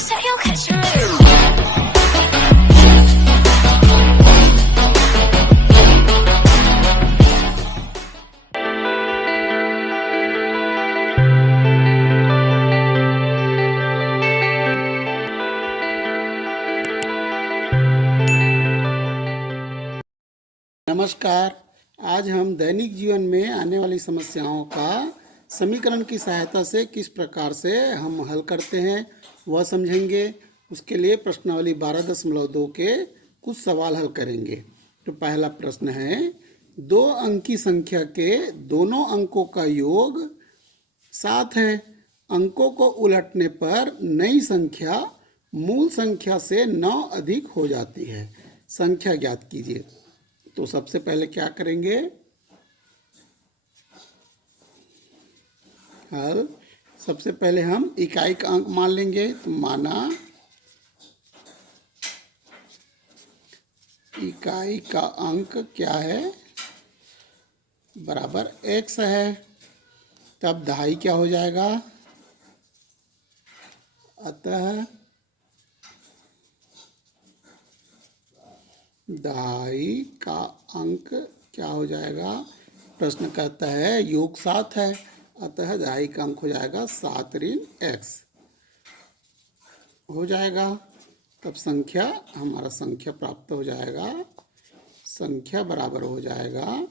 say you'll catch me. नमस्कार। आज हम दैनिक जीवन में आने वाली समस्याओं का समीकरण की सहायता से किस प्रकार से हम हल करते हैं वह समझेंगे। उसके लिए प्रश्नावली 12.2 के कुछ सवाल हल करेंगे। तो पहला प्रश्न है, 2 अंकी संख्या के दोनों अंकों का योग 7 है। अंकों को उलटने पर नई संख्या मूल संख्या से 9 अधिक हो जाती है। संख्या ज्ञात कीजिए। तो सबसे पहले क्या करेंगे, हल सबसे पहले हम इकाई का अंक मान लेंगे। तो माना इकाई का अंक क्या है, बराबर x है। तब दहाई क्या हो जाएगा, अतः दहाई का अंक क्या हो जाएगा, प्रश्न कहता है योग 7 है, अतः दहाई का अंक हो जाएगा 7 ऋण x हो जाएगा। तब संख्या, हमारा संख्या प्राप्त हो जाएगा। संख्या बराबर हो जाएगा,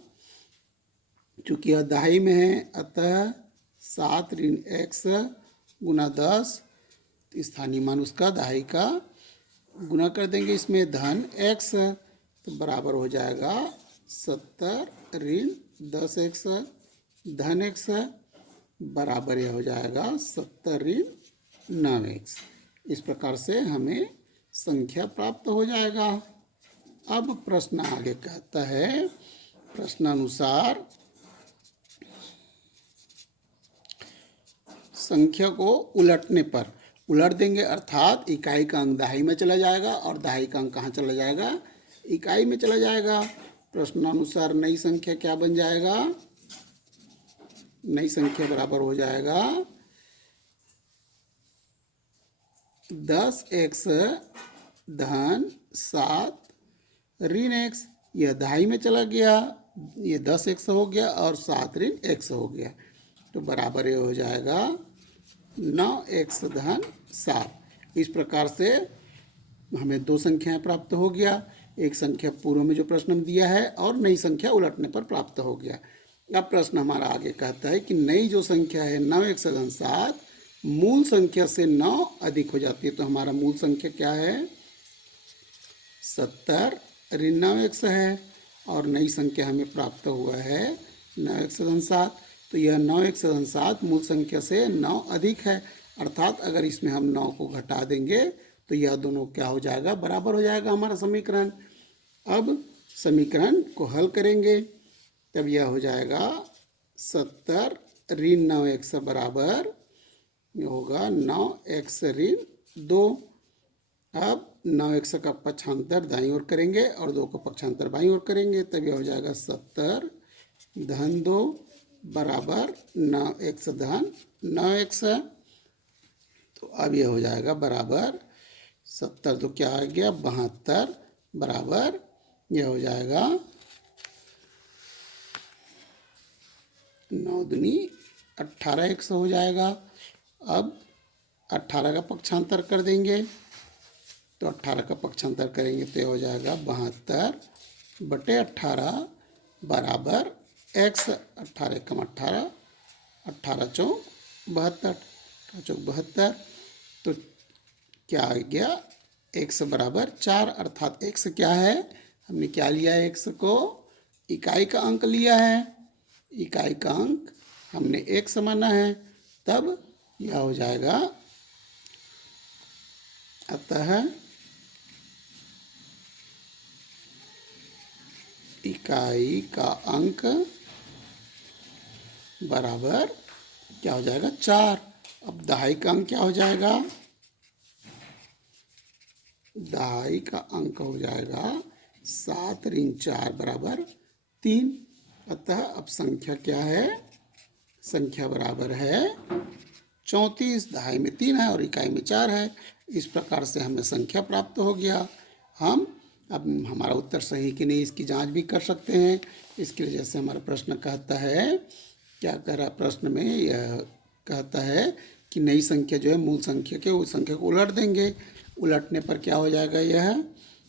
चूंकि यह दहाई में है अतः 7 ऋण x गुना 10, स्थानीय मान उसका दहाई का गुना कर देंगे इसमें धन x, तो बराबर हो जाएगा 70 ऋण 10x धन x, बराबर यह हो जाएगा 70 ऋण 9x। इस प्रकार से हमें संख्या प्राप्त हो जाएगा। अब प्रश्न आगे कहता है, प्रश्नानुसार संख्या को उलटने पर, उलट देंगे अर्थात इकाई का अंक दहाई में चला जाएगा और दहाई का अंक कहाँ चला जाएगा, इकाई में चला जाएगा। प्रश्नानुसार नई संख्या क्या बन जाएगा, नई संख्या बराबर हो जाएगा 10x धन 7 ऋण x। यह दहाई में चला गया, ये 10x हो गया और 7 ऋण x हो गया, तो बराबर ये हो जाएगा 9x धन 7। इस प्रकार से हमें 2 संख्याएं प्राप्त हो गया। एक संख्या पूर्व में जो प्रश्न में दिया है और नई संख्या उलटने पर प्राप्त हो गया। अब प्रश्न हमारा आगे कहता है कि नई जो संख्या है 9x धन 7 मूल संख्या से 9 अधिक हो जाती है। तो हमारा मूल संख्या क्या है, 70 ऋण 9x है और नई संख्या हमें प्राप्त हुआ है 9x धन 7। तो यह 9x धन 7 मूल संख्या से 9 अधिक है, अर्थात अगर इसमें हम 9 को घटा देंगे तो यह दोनों क्या हो जाएगा, बराबर हो जाएगा हमारा समीकरण। अब समीकरण को हल करेंगे, तब यह हो जाएगा 70 ऋण 9x बराबर होगा 9x ऋण 2। अब 9x का पक्षांतर दाईं ओर करेंगे और 2 का पक्षांतर बाईं ओर करेंगे, तब यह हो जाएगा 70 धन 2 बराबर 9x धन 9x। तो अब यह हो जाएगा बराबर 70 तो क्या आ गया 72, बराबर यह हो जाएगा 9 दूनी 18x हो जाएगा। अब 18 का पक्षांतर कर देंगे, तो 18 का पक्षांतर करेंगे तो यह हो जाएगा 72 बटे 18 बराबर x। 18 एकम 18, 18 चौक 72, 18 चौक 72। तो क्या आ गया, x बराबर 4, अर्थात x क्या है, हमने क्या लिया है, x को इकाई का अंक लिया है। इकाई का अंक हमने x माना है, तब यह हो जाएगा अतः इकाई का अंक बराबर क्या हो जाएगा 4। अब दहाई का अंक क्या हो जाएगा, दहाई का अंक हो जाएगा 7 ऋण 4 बराबर 3। अतः अब संख्या क्या है, संख्या बराबर है 34, दहाई में 3 है और इकाई में 4 है। इस प्रकार से हमें संख्या प्राप्त हो गया। हम अब हमारा उत्तर सही कि नहीं इसकी जांच भी कर सकते हैं। इसके लिए जैसे हमारा प्रश्न कहता है, क्या कह रहा है प्रश्न में, यह कहता है कि नई संख्या जो है मूल संख्या के उस संख्या को उलट देंगे। उलटने पर क्या हो जाएगा, यह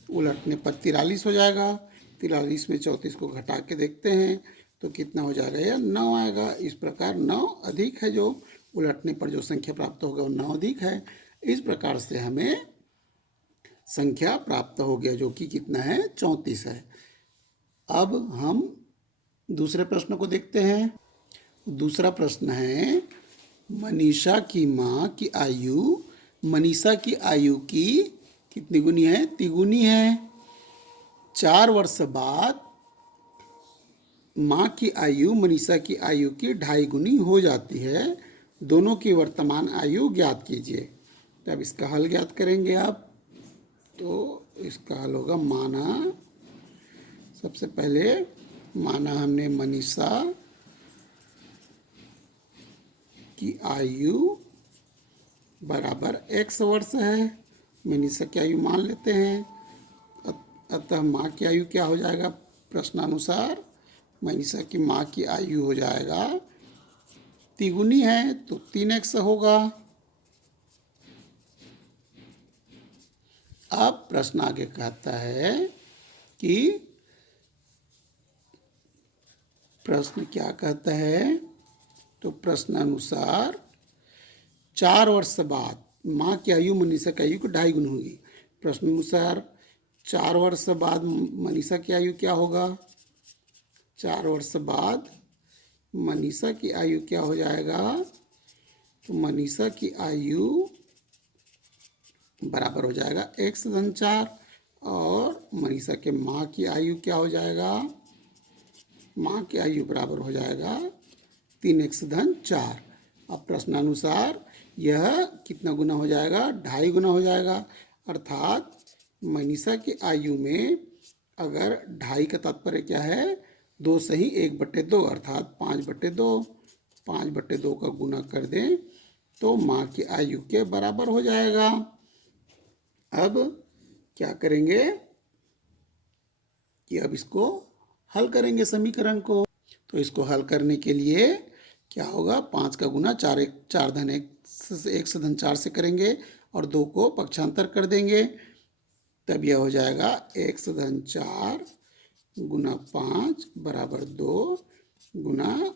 उलटने पर 43 हो जाएगा। 43 में 34 को घटा के देखते हैं तो कितना हो जाएगा, यह 9 आएगा। इस प्रकार 9 अधिक है, जो उलटने पर जो संख्या प्राप्त होगा वो 9 अधिक है। इस प्रकार से हमें संख्या प्राप्त हो गया, जो कि कितना है, 34 है। अब हम दूसरे प्रश्न को देखते हैं। दूसरा प्रश्न है, मनीषा की माँ की आयु मनीषा की आयु की कितनी गुनी है, तिगुनी है। 4 वर्ष बाद माँ की आयु मनीषा की आयु की 2.5 गुनी हो जाती है। दोनों की वर्तमान आयु ज्ञात कीजिए। तब इसका हल ज्ञात करेंगे आप। तो इसका हल होगा, माना, सबसे पहले माना हमने मनीषा की आयु बराबर x वर्ष है। मनीषा की आयु मान लेते हैं। अतः माँ की आयु क्या हो जाएगा, प्रश्नानुसार मनीषा की माँ की आयु हो जाएगा, तिगुनी है तो 3x होगा। अब प्रश्न आगे कहता है कि प्रश्न क्या कहता है, तो प्रश्नानुसार 4 वर्ष बाद माँ की आयु मनीषा की आयु को 2.5 गुना होगी। प्रश्नानुसार 4 वर्ष बाद मनीषा की आयु क्या होगा, 4 वर्ष बाद मनीषा की आयु क्या हो जाएगा, तो मनीषा की आयु बराबर हो जाएगा x धन 4 और मनीषा के माँ की आयु क्या हो जाएगा, माँ की आयु बराबर हो जाएगा 3x धन 4। अब प्रश्नानुसार यह कितना गुना हो जाएगा, 2.5 गुना हो जाएगा। अर्थात मनीषा की आयु में अगर 2.5 का तात्पर्य क्या है, 2 सही 1/2 अर्थात 5/2। 5/2 का गुना कर दें तो माँ की आयु के बराबर हो जाएगा। अब क्या करेंगे कि अब इसको हल करेंगे समीकरण को। तो इसको हल करने के लिए क्या होगा, 5 का गुना 4 धन 1 से धन 4 से करेंगे और 2 को पक्षांतर कर देंगे। तब यह हो जाएगा x धन 4 गुना 5 बराबर 2 गुना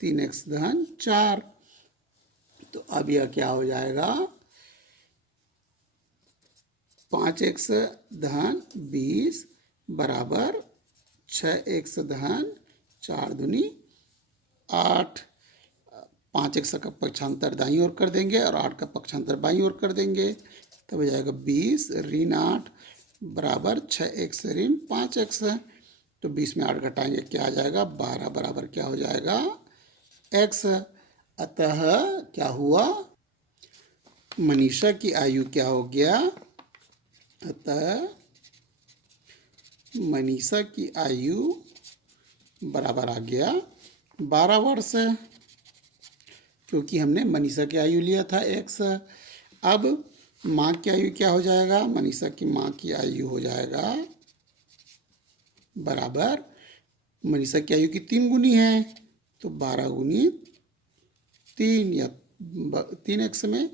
3x धन 4। तो अब यह क्या हो जाएगा, 5x धन 20 बराबर 6x धन 4 दूनी 8। 5x का पक्षांतर दाईं ओर कर देंगे और 8 का पक्षांतर बाईं ओर कर देंगे। तब हो जाएगा 20 ऋण 8 बराबर 6x ऋण 5x। तो 20 में 8 घटाएंगे क्या आ जाएगा, 12 बराबर क्या हो जाएगा, x। अतः क्या हुआ, मनीषा की आयु क्या हो गया, अतः मनीषा की आयु बराबर आ गया 12 वर्ष, क्योंकि हमने मनीषा की आयु लिया था x। अब माँ की आयु क्या हो जाएगा, मनीषा की माँ की आयु हो जाएगा बराबर, मनीषा की आयु की 3 गुनी है तो 12 गुनी 3 या 3x में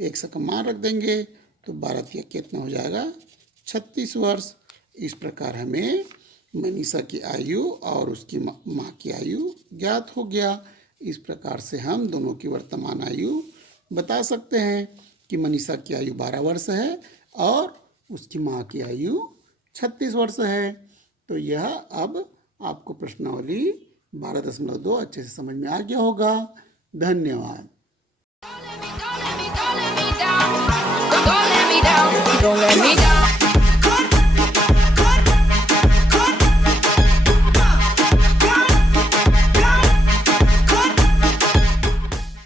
1 का मान रख देंगे तो 12 कितना हो जाएगा, 36 वर्ष। इस प्रकार हमें मनीषा की आयु और उसकी माँ की आयु ज्ञात हो गया। इस प्रकार से हम दोनों की वर्तमान आयु बता सकते हैं कि मनीषा की आयु 12 वर्ष है और उसकी माँ की आयु 36 वर्ष है। तो यह अब आपको प्रश्नावली 12.2 अच्छे से समझ में आ गया होगा। धन्यवाद।